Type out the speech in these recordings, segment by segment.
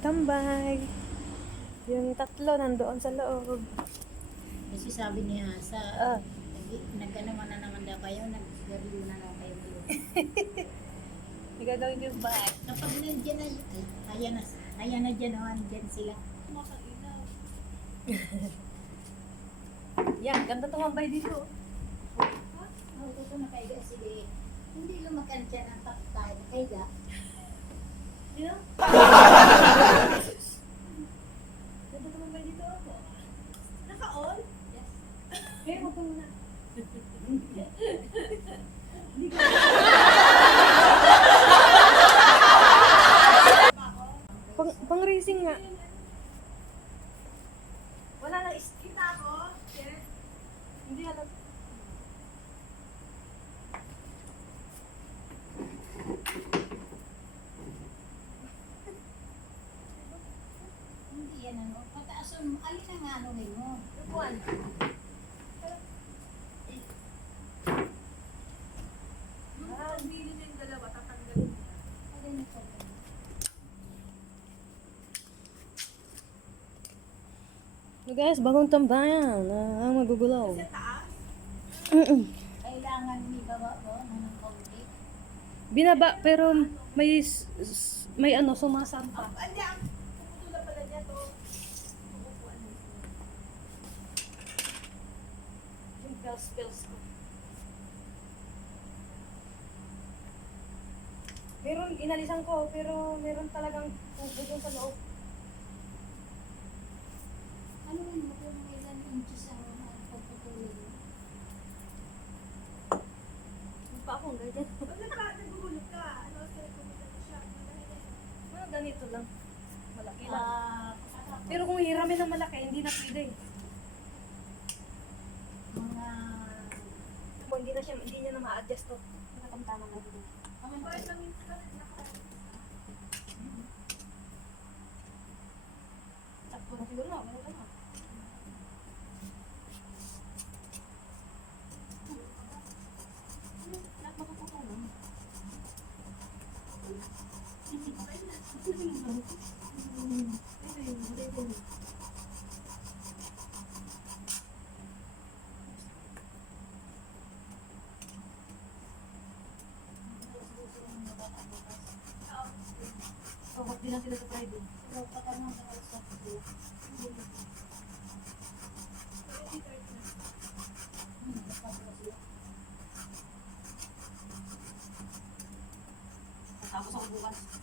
tambay. Yung tatlo nandoon sa loob. Kasi sabi niya sa Ah. nag-ano na naman daw kayo, nag-review na naman kayo. Nagagawin yung bag. Kapag nandiyan na, ay, ayan na, ayan na dyan, oh, andyan sila. Yan, ganda tumambay dito. Oh, ito na kayo, sige. Hindi lumakan siya ng taktahan, kaya. Ganda tumambay dito ako. Naka-on? Yes. Pa muna. Pang, pang nga. Wala is Kita ako? Yes. hindi alam. Hindi yan ano. Pataas yung, ang ano mo? Upuan. Nung pumili na yung dalawa, tatanggalin ang problem? So guys, bagong tambayan. Ah, ang magugulaw. Kailangan may baba ko ng konti. Binaba pero may may ano sumasampa. Ang, hindi, ang puputula pala niya to. Uupuan mo. Bells bells ko. Meron, inalisan ko, pero meron talagang tubo doon sa loob. Ano rin mo kung ilan inches ang uh, pagpatuloy mo? Yung pa akong ganyan. Pag nagka- nagugulot ka, ano, sa rekomenda mo siya. Mga ganito lang. Malaki lang. Ah, Pero kung hiramin ng malaki, hindi na pwede. mga Kung hindi na siya, hindi niya na ma-adjust to. Nakatamtama na dito. naka- Sakto na siguro na, meron ka na. Lahat matutulong. Oh, wag din na sila sa Friday. patanong sa sila. Tapos ako bukas.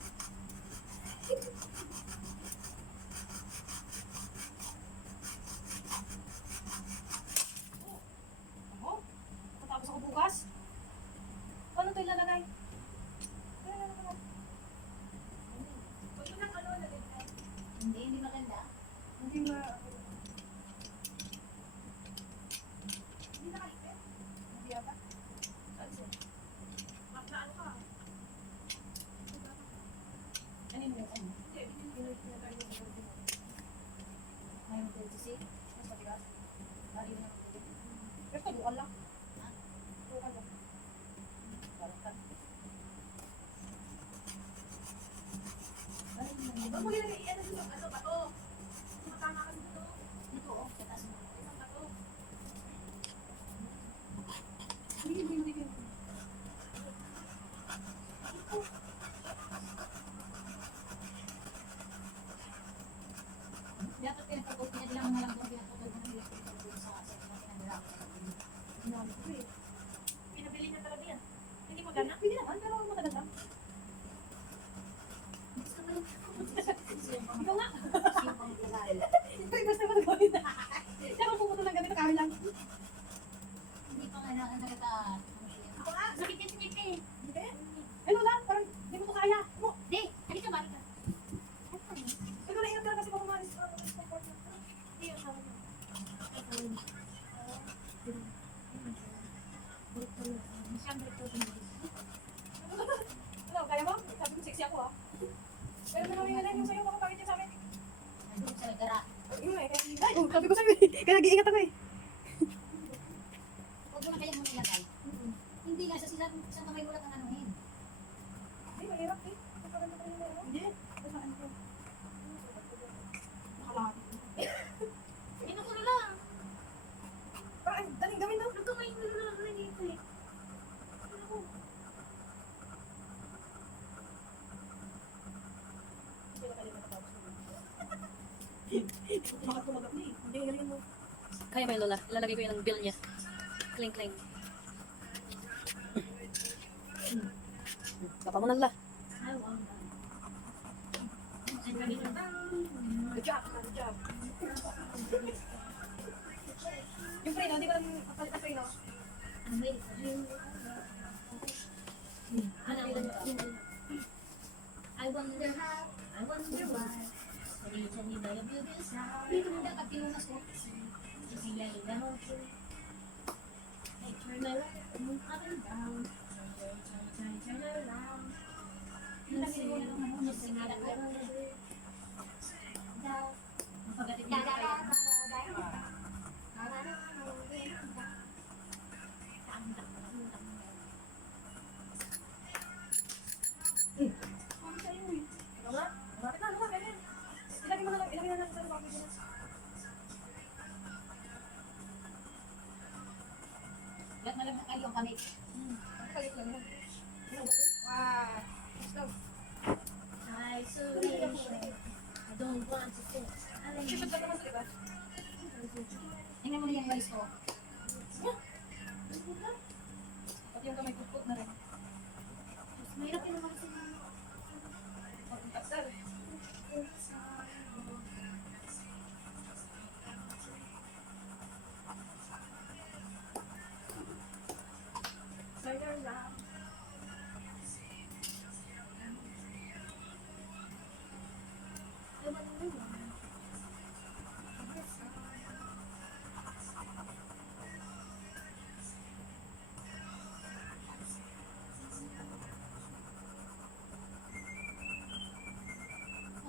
Oh, sabi ko sa'yo. Kaya nag-iingat ako eh. Huwag mo na kayang muna ilagay. Hindi nga sa sila, sa kamay mo lang ang anuhin. Hindi, mahirap eh. Magkaganda tayo na yun. Hindi. Saan ko? Kaya mo yung lola. Ilalagay ko yun ng bill niya. Cling, cling. Baka mo na la. I wonder. Good job. Good job. Yung preno, hindi ko lang kapalit ang preno. Ano, I wonder how, I wonder why. Baya Beauty Side. Dito mo dapat tinumas ko. Na ako. I turn my life up and down. Turn, turn, turn, turn around. Kasi kasi nga lang ako. Down. Kayo ang kamay. Kalit lang. Wow. Let's go. Isolation. I don't want to sit. Shoot ka naman sa iba. Tingnan mo yung waist ko. Pati yung kamay puput na rin. Mahirap yun naman kasi.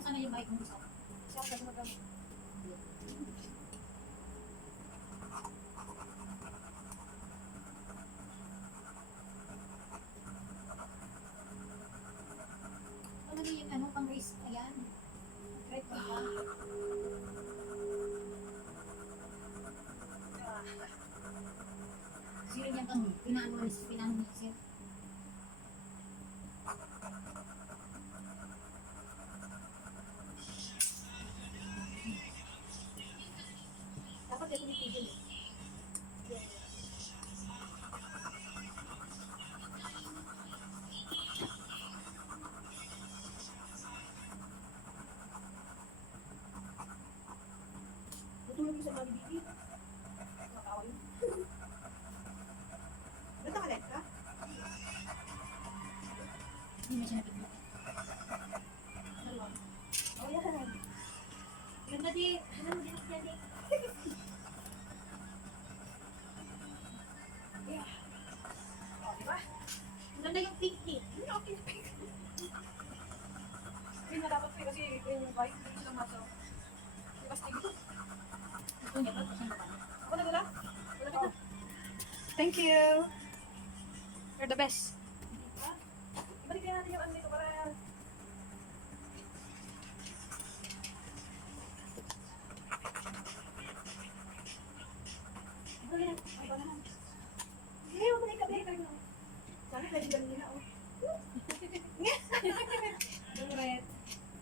Nasaan na yung bike mo gusto? Siya ka naman. Ano yung ano, pang race? Ayan. Right pa ba? Zero niyan kami. Pinaano ni pinaano ni sa mga Thank you. You're the best. Ibalik natin yung ano dito para...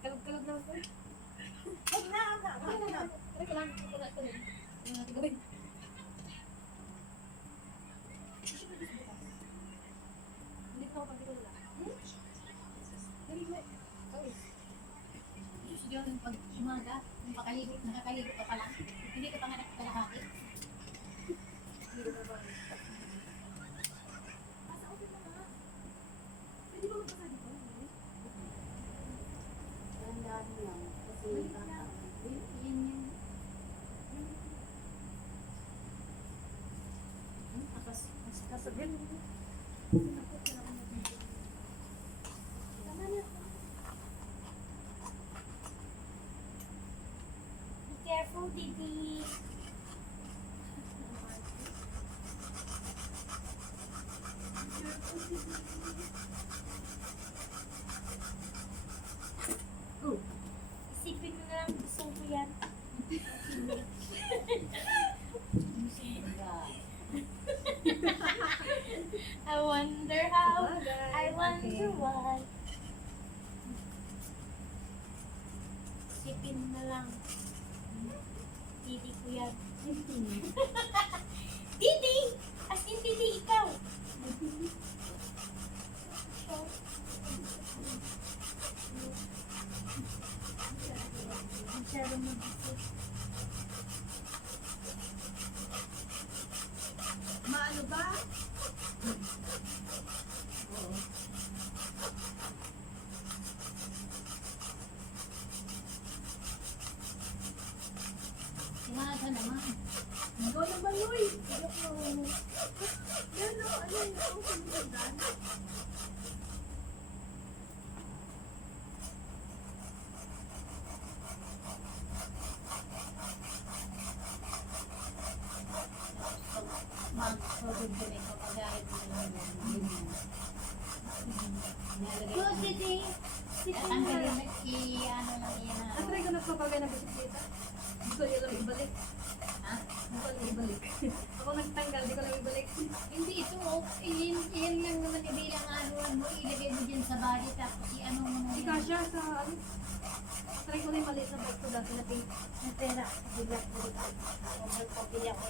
Kalog-kalog na ako. Huwag na, huwag na. Huwag na. Try ko lang. Kukulat ko rin. Ano natin gawin? Hindi ko pag wala. Hmm? Dali mo. Kawis. Diyos Diyo, yung pag umaga, yung pakaligo, nakakaligo ka pa lang. Hindi ka pa nga nakakalahati. Hindi ko ba? Asa open na nga. Pwede ba magpasa dito? Tandaan lang. Kasi yun, yun yun. Hmm, akas, akas, Kasabihin. Tama na. Be careful, baby. Oh, isipin mo na lang gusto ko yan. I wonder how, I wonder why. Mo na lang. Hindi ko yan. Titi! As in, Titi, ikaw! Maano ba? Sinaga naman. Ikaw naman, Ang. Mag-COVID ko kahit na lang yun. Nilalagay ko. Titi. Tatanggalin na, i-ano lang yan. ah. Natry ko nagpapagay ng bisikleta. Hindi ko lang ibalik. Ha? Hindi ko lang ibalik. Ako nagtanggal, hindi ko lang ibalik. Hindi ito, oh, yun, yun lang naman ibilang ano mo, ilagay mo dyan sa body, tapos i-ano mo na yan. kasha sa ano. Try ko na yung maliit na bag ko dati na pink. Ang pera, bigat ko dito. Overcopy ako.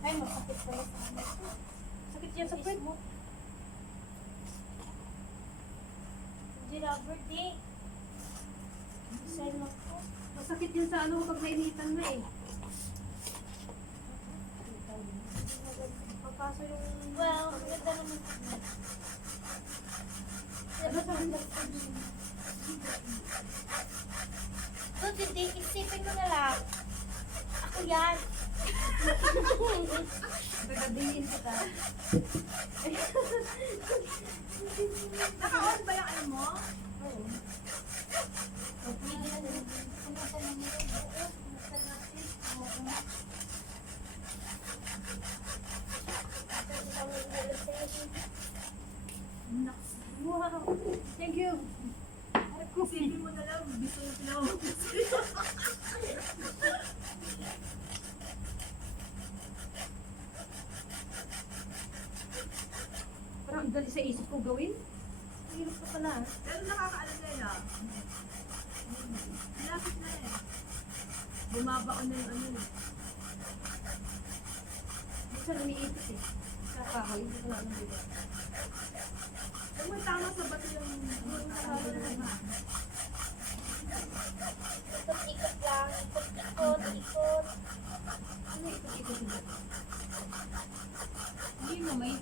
Ay, masakit pala sa ano. Sakit yan sa puwet. mo. Hindi Robert eh. Mo ko? Masakit yan sa ano pag nainitan mo eh. Papasa yung... Well, maganda naman. Ano sabi mo? So, hindi, isipin mo na lang. Ako yan. Gagabihin kita. Naka-on ba yung ano mo? Wow! Thank you! Isipin mo na lang, gusto na tinawag ko sa'yo. Parang ang dali sa isip ko gawin. Ang hirap pa pala. Pero nakakaalam na yun ah. Malapit na eh. Bumaba ko na yung ano eh. Minsan umiipit eh. Kakahoy, hindi ko na alam dito. May tama sa bato yung yung nakakaalam na naman. Ikot-ikot lang. Ikot-ikot, ikot. Ano ikot-ikot yun? Hindi mo may